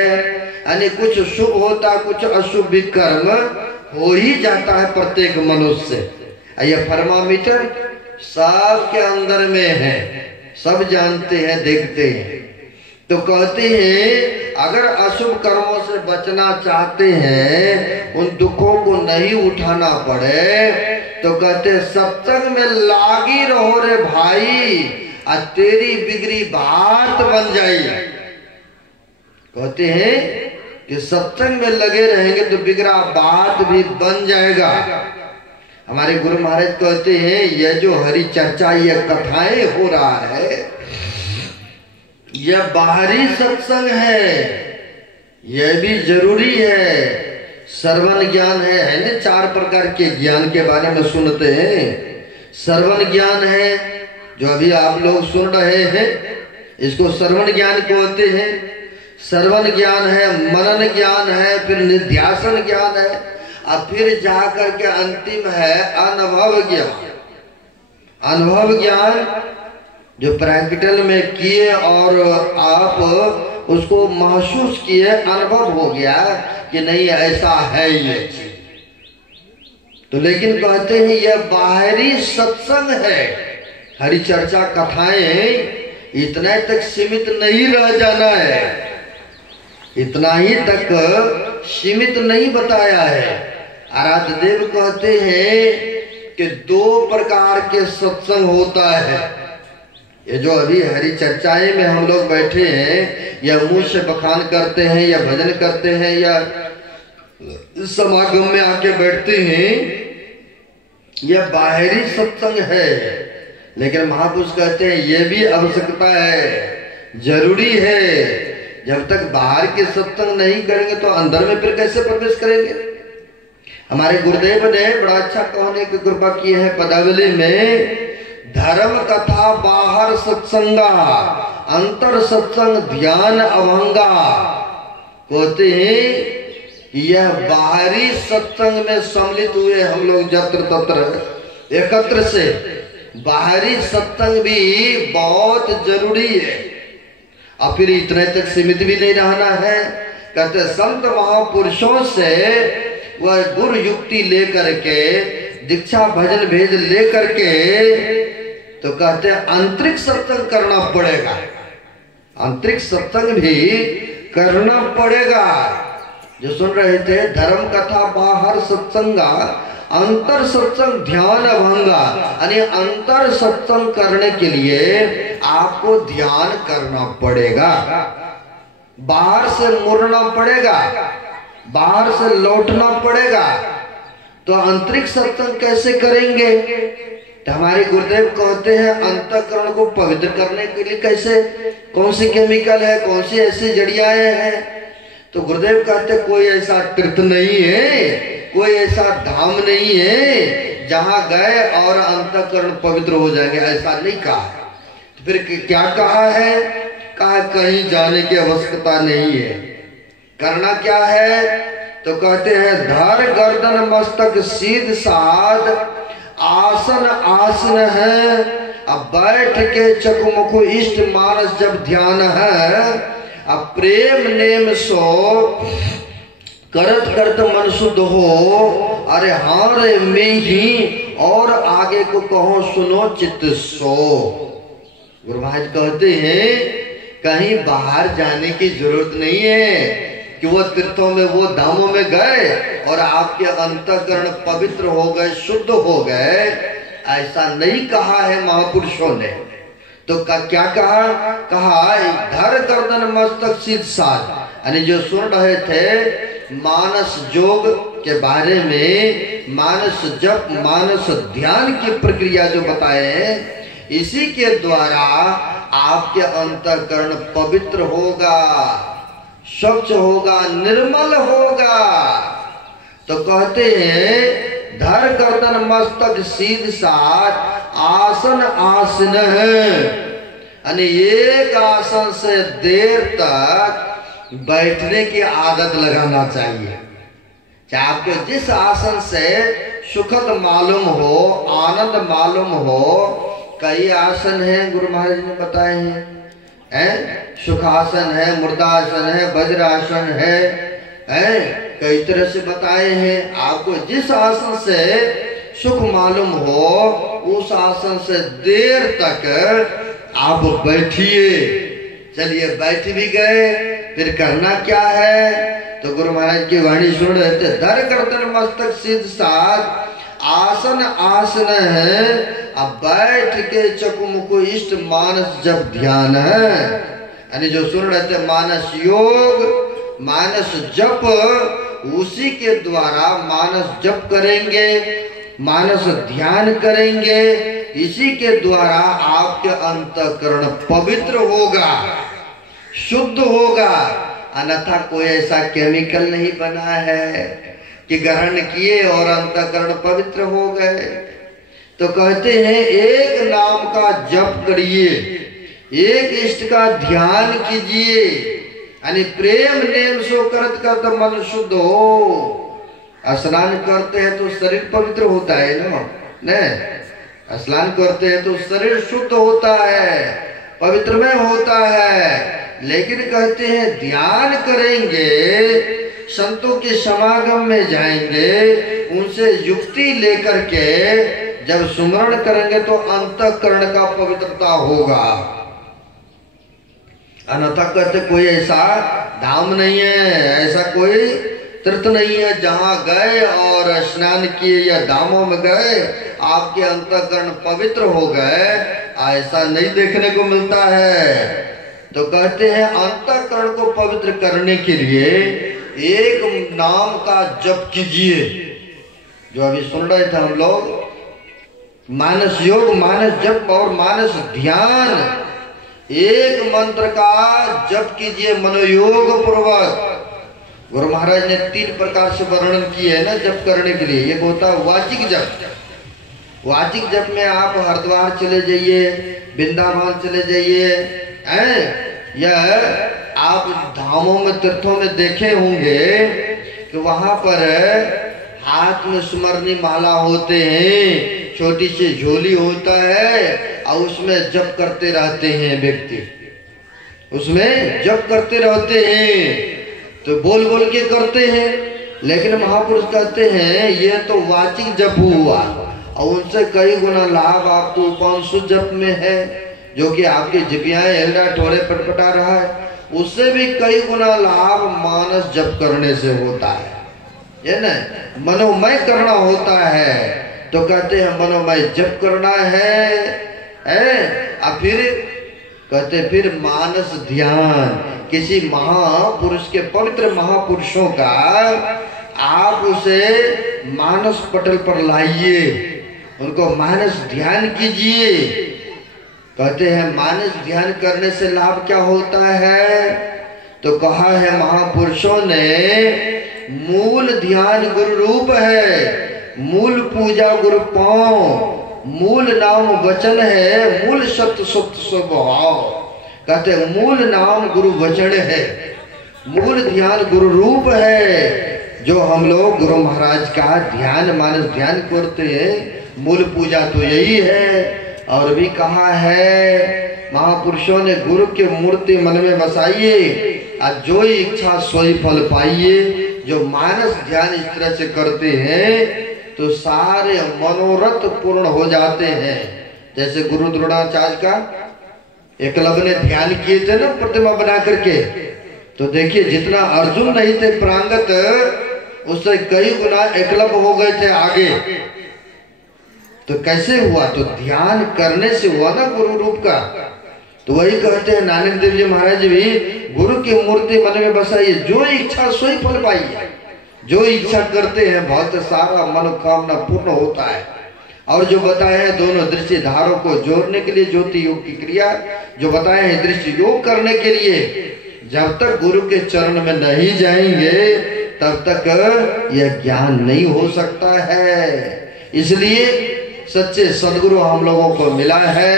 यानी कुछ शुभ होता कुछ अशुभ भी कर्म हो ही जाता है प्रत्येक मनुष्य से। यह थर्मामीटर सबके अंदर में है, सब जानते हैं देखते हैं। तो कहते हैं अगर अशुभ कर्मों से बचना चाहते हैं, उन दुखों को नहीं उठाना पड़े, तो कहते सत्संग में लागी रहो रे भाई, आज तेरी बिगड़ी बात बन जाएगी। कहते हैं कि सत्संग में लगे रहेंगे तो बिगड़ा बात भी बन जाएगा। हमारे गुरु महाराज कहते हैं यह जो हरि चर्चा यह कथाएं हो रहा है, यह बाहरी सत्संग है, यह भी जरूरी है। श्रवण ज्ञान है ना, 4 प्रकार के ज्ञान के बारे में सुनते हैं। श्रवण ज्ञान है जो अभी आप लोग सुन रहे हैं, इसको श्रवण ज्ञान कहते हैं। श्रवण ज्ञान है, मनन ज्ञान है, फिर निध्यासन ज्ञान है, और फिर जाकर के अंतिम है अनुभव ज्ञान। अनुभव ज्ञान जो प्रैक्टिकल में किए और आप उसको महसूस किए, अनुभव हो गया कि नहीं ऐसा है ये। तो लेकिन कहते हैं यह बाहरी सत्संग है। हरि चर्चा कथाएं इतने तक सीमित नहीं रह जाना है, इतना ही तक सीमित नहीं बताया है। आराध्य देव कहते हैं कि 2 प्रकार के सत्संग होता है। ये जो अभी हरि चर्चाएं में हम लोग बैठे हैं, या मुंह से बखान करते हैं, या भजन करते हैं, या समागम में आके बैठते हैं, यह बाहरी सत्संग है। लेकिन महापुरुष कहते हैं यह भी आवश्यकता है, जरूरी है। जब तक बाहर के सत्संग नहीं करेंगे तो अंदर में फिर कैसे प्रवेश करेंगे। हमारे गुरुदेव ने बड़ा अच्छा कहने की कृपा की है पदावली में, धर्म कथा बाहर सत्संगा, अंतर सत्संग ध्यान अभंगा। कहते हैं यह बाहरी सत्संग में सम्मिलित हुए हम लोग जत्र तत्र एकत्र से, बाहरी सत्संग भी बहुत जरूरी है। और फिर इतने तक सीमित भी नहीं रहना है। कहते संत महापुरुषों से वह गुरु युक्ति लेकर के, दीक्षा भजन भेद लेकर के, तो कहते हैं आंतरिक सत्संग करना पड़ेगा, आंतरिक सत्संग भी करना पड़ेगा। जो सुन रहे थे धर्म कथा बाहर सत्संगा, अंतर सत्संग ध्यान अभंगा, यानी अंतर सत्संग करने के लिए आपको ध्यान करना पड़ेगा, बाहर से मुड़ना पड़ेगा, बाहर से लौटना पड़ेगा। तो आंतरिक सत्संग कैसे करेंगे? तो हमारे गुरुदेव कहते हैं अंतःकरण को पवित्र करने के लिए कैसे, कौन सी केमिकल है, कौन सी ऐसी जड़ियाएं हैं। तो गुरुदेव कहते कोई ऐसा तीर्थ नहीं है, कोई ऐसा धाम नहीं है जहां गए और अंतःकरण पवित्र हो जाएंगे, ऐसा नहीं कहा। तो फिर क्या कहा है? कहा कहीं जाने की आवश्यकता नहीं है। करना क्या है? तो कहते हैं धर गर्दन मस्तक सीध साध, आसन आसन है, अब बैठ के चकुमुख इष्ट मानस जब ध्यान है, अब प्रेम नेम सो करत करत मन शुद्ध हो, अरे हाँ रे में ही और आगे को कहो सुनो चित्त सो। गुरु महाराज कहते हैं कहीं बाहर जाने की जरूरत नहीं है कि वो तीर्थों में वो धामों में गए और आपके अंतःकरण पवित्र हो गए, शुद्ध हो गए, ऐसा नहीं कहा है महापुरुषों ने। तो क्या कहा? कहा धर गर्दन मस्तक सीध साध, यानी जो सुन रहे थे मानस योग के बारे में, मानस जप मानस ध्यान की प्रक्रिया जो बताए हैं, इसी के द्वारा आपके अंतःकरण पवित्र होगा, स्वच्छ होगा, निर्मल होगा। तो कहते हैं धर गर्दन मस्तक सीध साथ आसन आसन है। यानी एक आसन से देर तक बैठने की आदत लगाना चाहिए। चाहे आपको जिस आसन से सुखद मालूम हो, आनंद मालूम हो। कई आसन हैं गुरु महाराज ने बताए हैं, सुखासन है, मुर्दासन है, वज्रासन है, कई तरह से बताए हैं। आपको जिस आसन से सुख मालूम हो उस आसन से देर तक आप बैठिए। चलिए बैठ भी गए, फिर करना क्या है? तो गुरु महाराज की वाणी सुन रहे थे। धर गर्दन मस्तक सीध साथ आसन आसन है। अब बैठ के चकुमुको इष्ट मानस जब ध्यान है। यानी जो सुन रहे थे मानस योग, मानस जप, उसी के द्वारा मानस जप करेंगे, मानस ध्यान करेंगे। इसी के द्वारा आपके अंतःकरण पवित्र होगा, शुद्ध होगा। अन्यथा कोई ऐसा केमिकल नहीं बना है कि ग्रहण किए और अंतःकरण पवित्र हो गए। तो कहते हैं एक नाम का जप करिए, एक इष्ट का ध्यान कीजिए। यानी प्रेम नेम सो करत करत मन शुद्ध हो। स्नान करते हैं तो शरीर पवित्र होता है ना, स्नान करते हैं तो शरीर शुद्ध होता है, पवित्रमय होता है। लेकिन कहते हैं ध्यान करेंगे, संतों के समागम में जाएंगे, उनसे युक्ति लेकर के जब सुमरण करेंगे तो अंतःकरण का पवित्रता होगा। अन्यथा कहते कोई ऐसा धाम नहीं है, ऐसा कोई तीर्थ नहीं है जहां गए और स्नान किए या धामों में गए आपके अंतःकरण पवित्र हो गए, ऐसा नहीं देखने को मिलता है। तो कहते हैं अंतःकरण को पवित्र करने के लिए एक नाम का जप कीजिए। जो अभी सुन रहे थे हम लोग, मानस योग, मानस जप और मानस ध्यान, एक मंत्र का जप कीजिए मनोयोग पूर्वक। गुरु महाराज ने 3 प्रकार से वर्णन किए है ना जप करने के लिए। एक होता है वाचिक जप। वाचिक जप में आप हरिद्वार चले जाइए, वृंदावन चले जाइए, या आप धामों में तीर्थों में देखे होंगे कि वहां पर हाथ में स्मरणी माला होते हैं, छोटी सी झोली होता है और उसमें जप करते रहते हैं व्यक्ति, उसमें जप करते रहते हैं। तो बोल बोल के करते हैं, लेकिन महापुरुष कहते हैं ये तो वाचिक जप हुआ और उनसे कई गुना लाभ आपको उपांशु जप में है, जो कि आपकी जिभियां हिलना ठोड़े पटपटा रहा है, उससे भी कई गुना लाभ मानस जप करने से होता है। ये ना मनोमय करना होता है। तो कहते हैं मनोमय जप करना है, और फिर कहते फिर मानस ध्यान, किसी महापुरुष के, पवित्र महापुरुषों का आप उसे मानस पटल पर लाइए, उनको मानस ध्यान कीजिए। कहते हैं मानस ध्यान करने से लाभ क्या होता है? तो कहा है महापुरुषों ने, मूल ध्यान गुरु रूप है, मूल पूजा गुरु पांव, मूल नाम वचन है, मूल सत्य सत्य स्वभाव। कहते हैं मूल नाम गुरु वचन है, मूल ध्यान गुरु रूप है। जो हम लोग गुरु महाराज का ध्यान मानस ध्यान करते हैं, मूल पूजा तो यही है। और भी कहा है महापुरुषों ने, गुरु की मूर्ति मन में बसाइए और जो इच्छा सोई फल पाइए। जो मानस ध्यान इस तरह से करते हैं तो सारे मनोरथ पूर्ण हो जाते हैं। जैसे गुरु द्रोणाचार्य का एकलव्य ने ध्यान किए थे ना प्रतिमा बना करके, तो देखिए जितना अर्जुन नहीं थे प्रांगत, उससे कई गुना एकलव्य हो गए थे आगे। तो कैसे हुआ? तो ध्यान करने से हुआ ना गुरु रूप का। तो वही कहते हैं नानक देव जी महाराज भी, गुरु की मूर्ति मन में बसाइए, जो इच्छा सोई फल पाइए। जो इच्छा करते हैं बहुत सारा मनोकामना पूर्ण होता है। और जो बताए हैं दोनों दृष्टि धारों को जोड़ने के लिए ज्योति योग की क्रिया, जो बताए हैं दृष्टि योग करने के लिए, जब तक गुरु के चरण में नहीं जाएंगे तब तक यह ज्ञान नहीं हो सकता है। इसलिए सच्चे सदगुरु हम लोगों को मिला है।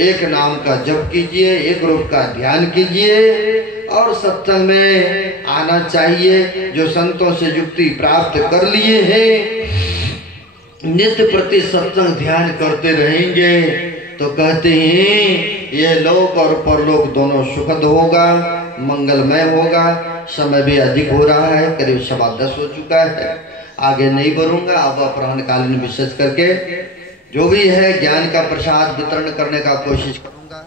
एक नाम का जप कीजिए, एक रूप का ध्यान कीजिए और सत्संग में आना चाहिए। जो संतों से युक्ति प्राप्त कर लिए हैं, नित्य प्रति सत्संग ध्यान करते रहेंगे तो कहते हैं ये लोक और परलोक दोनों सुखद होगा, मंगलमय होगा। समय भी अधिक हो रहा है, करीब 10:15 हो चुका है। आगे नहीं बढ़ूंगा। अब अपराह्न कालीन विशेष करके जो भी है ज्ञान का प्रसाद वितरण करने का कोशिश करूंगा।